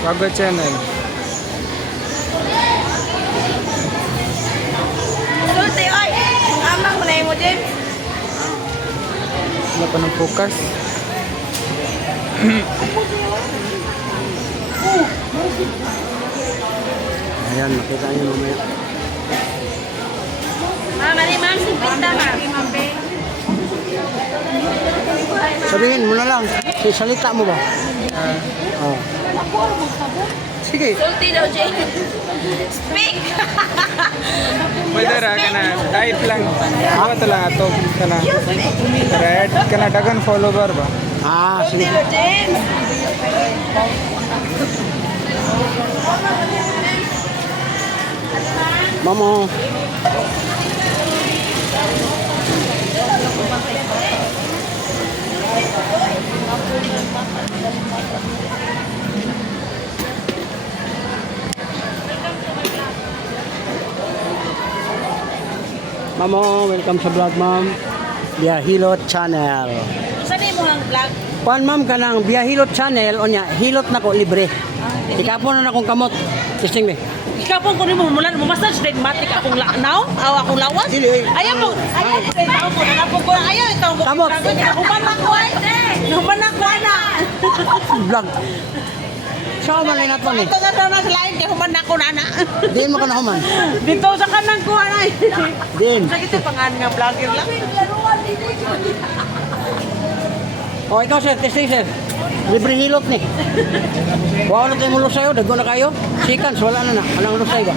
Bago channel. Sulti, oy! Amang mo na mo, James. Wala pa ng focus. Ayan, makita nyo mamaya. Mama ni Ma'am, simpita ka. Sabihin mo na lang, salita mo ba? Oh. Sige. Sulti daw, James. Speak! Pwede ra ka na. Diet lang. Ako ito lang ato. Ka na. Red ka na. Dagan follower ba? Sulti Sige. daw, James. Mamo. Mamo, welcome sa vlog, ma'am. Biyahilot Channel. Saan mo ang vlog? Kuan ma'am ka ng Biyahilot Channel, o niya, hilot na ko, libre. Ikapon na akong kamot. Testing me. Ikaw po kunin mo mula mo massage din matik akong lanaw, aw akong lawas. Dili. Ayaw mo, ayaw ko na po ko ayaw ito mo. Kamot. Human na ko ay. Human na ko na. Vlog. Saan man na to ni? Ito nga na sa lain kay human na ko na na. Diin mo ka na human. Dito sa kanang ko ay. Diin. Sa kita pangan nga vlogger lang. O ikaw sir, testing sir. Libre hilot ni. Wala na tayo mo lusay o, dago na kayo. Sikans, wala na na. Anong lusay ba?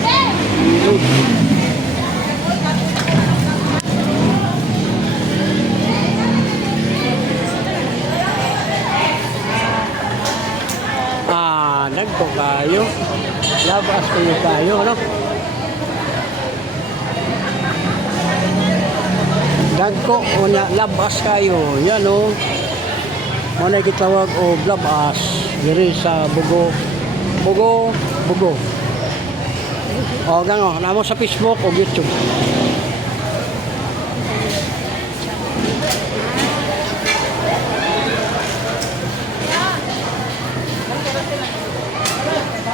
Dagko kayo. Labas kayo, ano? Dagko, o niya, labas kayo. Yan o. Muna kitawag o labas. Diri sa Bugo. Bugo. O gano, namo sa Facebook o YouTube.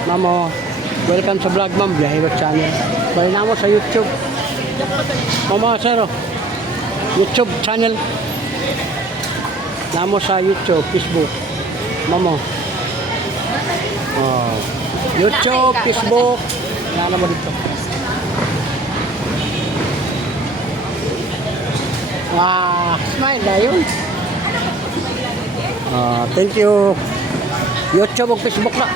Mamo, welcome sa vlog, ma'am. Biyahilot Channel. Bali na mo sa YouTube. Mamo, sir. YouTube channel. Namo sa YouTube, Facebook. Mamo. Oh. YouTube, Facebook. Nana mo dito. Smile na yun. Thank you. YouTube o Facebook na.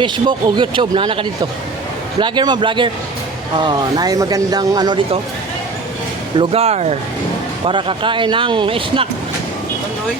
Facebook o YouTube, nana ka dito. Vlogger mo, vlogger. Naay magandang ano dito. Lugar para kakain ng snack. Tandoy.